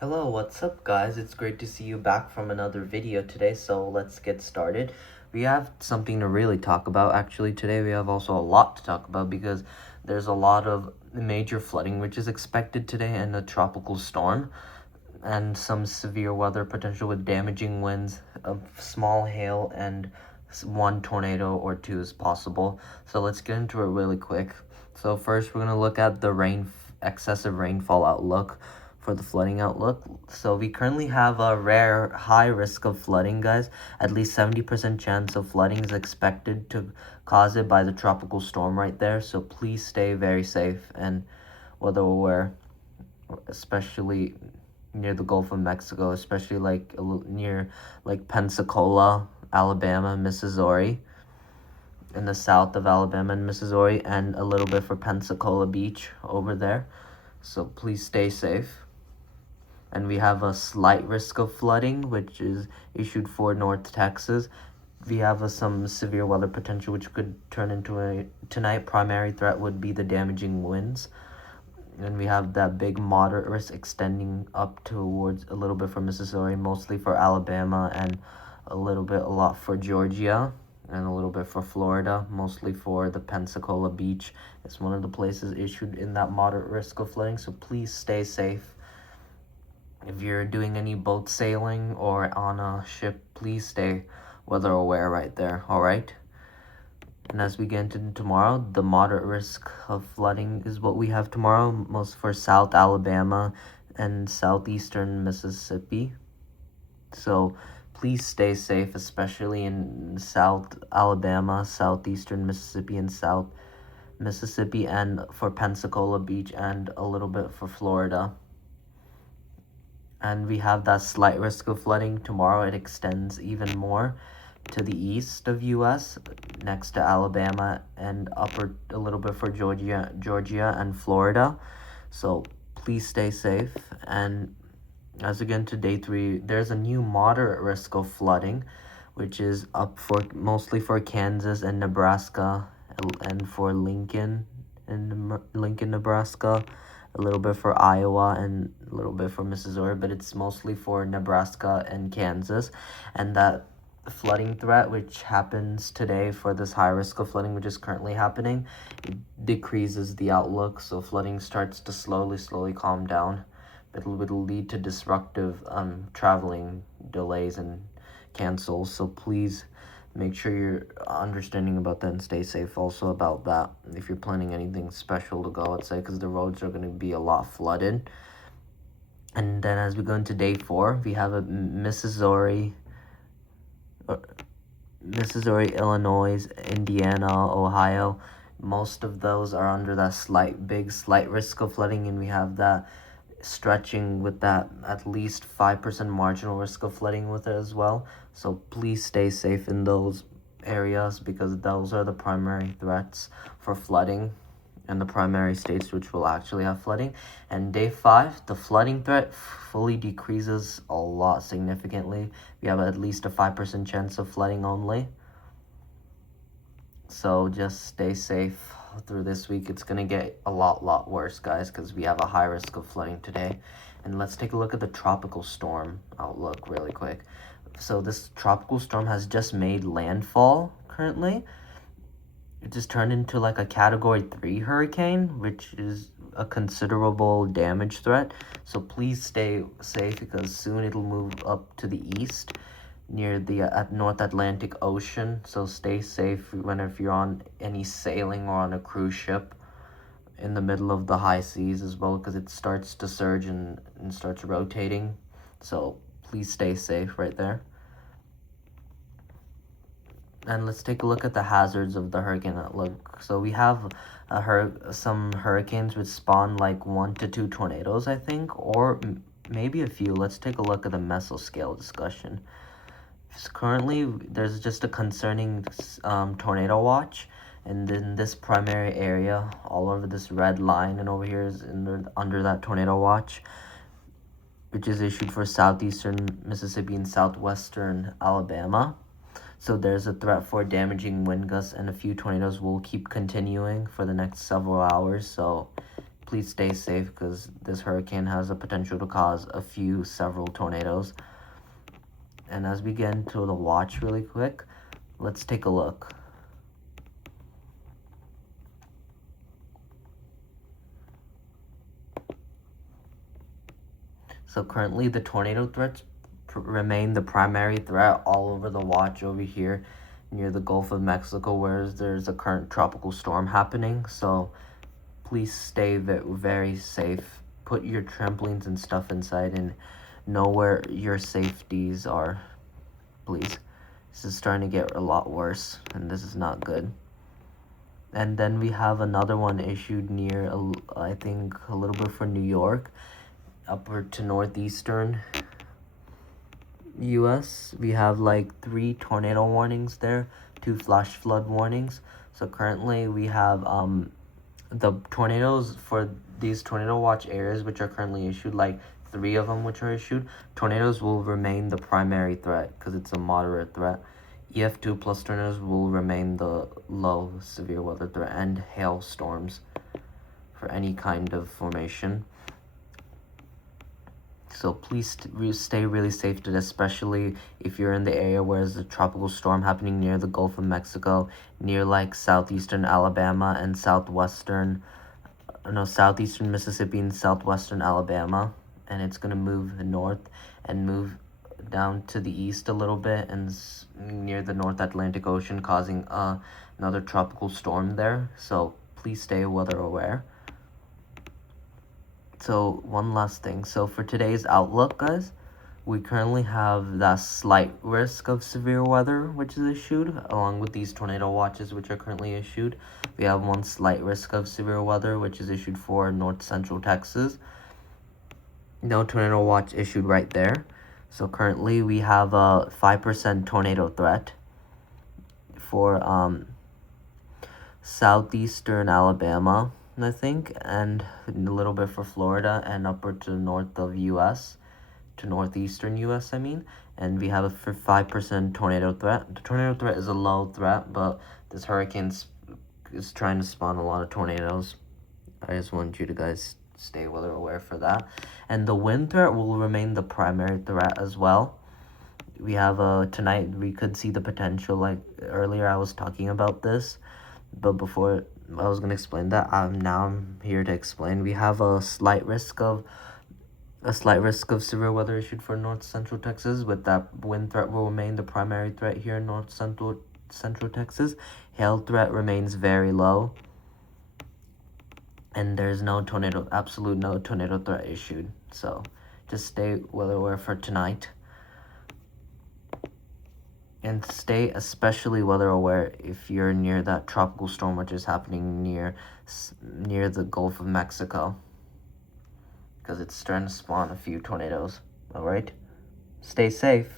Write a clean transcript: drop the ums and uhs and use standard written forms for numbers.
Hello, what's up guys? It's great to see you back from another video today, so let's get started. We have something to really talk about. Actually, today we have also a lot to talk about because there's a lot of major flooding which is expected today and a tropical storm and some severe weather potential with damaging winds, small hail, and one tornado or two is possible. So let's get into it really quick. So first we're going to look at the excessive rainfall outlook for the flooding outlook. So we currently have a rare high risk of flooding, guys. At least 70% chance of flooding is expected to cause it by the tropical storm right there. So please stay very safe and weather aware, especially near the Gulf of Mexico, especially like near like Pensacola, Alabama, Missouri, in the south of Alabama and Missouri, and a little bit for Pensacola Beach over there. So please stay safe. And we have a slight risk of flooding, which is issued for North Texas. We have some severe weather potential, which could turn into a tonight. Primary threat would be the damaging winds. And we have that big moderate risk extending up towards a little bit for Missouri, mostly for Alabama, and a lot for Georgia, and a little bit for Florida, mostly for the Pensacola Beach. It's one of the places issued in that moderate risk of flooding, so please stay safe. If you're doing any boat sailing or on a ship, please stay weather aware right there, alright? And as we get into tomorrow, the moderate risk of flooding is what we have tomorrow, most for South Alabama and Southeastern Mississippi. So please stay safe, especially in South Alabama, Southeastern Mississippi, and South Mississippi, and for Pensacola Beach, and a little bit for Florida. And we have that slight risk of flooding tomorrow. It extends even more to the east of US, next to Alabama, and upper a little bit for Georgia and Florida. So please stay safe. And as we get into day 3, there's a new moderate risk of flooding, which is up for mostly for Kansas and Nebraska, and for Lincoln, Nebraska, a little bit for Iowa, and a little bit for Missouri, but it's mostly for Nebraska and Kansas. And that flooding threat, which happens today for this high risk of flooding, which is currently happening, it decreases the outlook, so flooding starts to slowly calm down. It'll lead to disruptive traveling delays and cancels, so please make sure you're understanding about that and stay safe also about that if you're planning anything special to go outside, because the roads are going to be a lot flooded. And then as we go into day 4, we have a Missouri, Illinois, Indiana, Ohio. Most of those are under that slight risk of flooding, and we have that stretching with that at least 5% marginal risk of flooding with it as well. So please stay safe in those areas, because those are the primary threats for flooding and the primary states which will actually have flooding. And day 5, the flooding threat fully decreases a lot significantly. We have at least a 5% chance of flooding only. So just stay safe through this week. It's gonna get a lot worse, guys, because we have a high risk of flooding today. And let's take a look at the tropical storm outlook really quick. So this tropical storm has just made landfall currently. It just turned into like a category 3 hurricane, which is a considerable damage threat. So please stay safe, because soon it'll move up to the east near the North Atlantic Ocean. So stay safe if you're on any sailing or on a cruise ship in the middle of the high seas as well, because it starts to surge and starts rotating. So please stay safe right there. And let's take a look at the hazards of the hurricane outlook. So we have some hurricanes which spawn like 1 to 2 tornadoes, I think, or maybe a few. Let's take a look at the mesoscale discussion. Currently, there's just a concerning tornado watch, and in this primary area, all over this red line, and over here is under that tornado watch, which is issued for Southeastern Mississippi and Southwestern Alabama. So there's a threat for damaging wind gusts, and a few tornadoes will keep continuing for the next several hours. So please stay safe because this hurricane has the potential to cause several tornadoes. And as we get into the watch really quick, let's take a look. So currently the tornado threats remain the primary threat all over the watch over here near the Gulf of Mexico, where there's a current tropical storm happening. So please stay very safe. Put your trampolines and stuff inside and know where your safeties are, please. This is starting to get a lot worse, and this is not good. And then we have another one issued near, I think, a little bit for New York, upward to northeastern US. We have like 3 tornado warnings there, 2 flash flood warnings. So currently we have the tornadoes for these tornado watch areas, which are currently issued, like 3 of them which are issued. Tornadoes will remain the primary threat because it's a moderate threat. EF2 plus tornadoes will remain the low severe weather threat, and hailstorms for any kind of formation. So please stay really safe today, especially if you're in the area where there's a tropical storm happening near the Gulf of Mexico, near like southeastern Alabama and southwestern Mississippi and southwestern Alabama. And it's going to move north and move down to the east a little bit and near the North Atlantic Ocean, causing another tropical storm there. So please stay weather aware. So one last thing. So for today's outlook, guys, we currently have that slight risk of severe weather which is issued, along with these tornado watches which are currently issued. We have one slight risk of severe weather which is issued for north central Texas. No tornado watch issued right there. So currently we have a 5% tornado threat for southeastern Alabama, I think, and a little bit for Florida and upward to the north of US, to northeastern US, I mean. And we have a 5% tornado threat. The tornado threat is a low threat, but this hurricane is trying to spawn a lot of tornadoes. I just want you to guys stay weather aware for that. And the wind threat will remain the primary threat as well. We have tonight we could see the potential, like earlier I was talking about this, but before I was gonna explain that, now I'm here to explain. We have a slight risk of severe weather issued for north central Texas, with that wind threat will remain the primary threat here in north central Texas. Hail threat remains very low, and there's absolute no tornado threat issued. So just stay weather aware for tonight. And stay especially weather aware if you're near that tropical storm which is happening near the Gulf of Mexico, because it's trying to spawn a few tornadoes. All right, stay safe.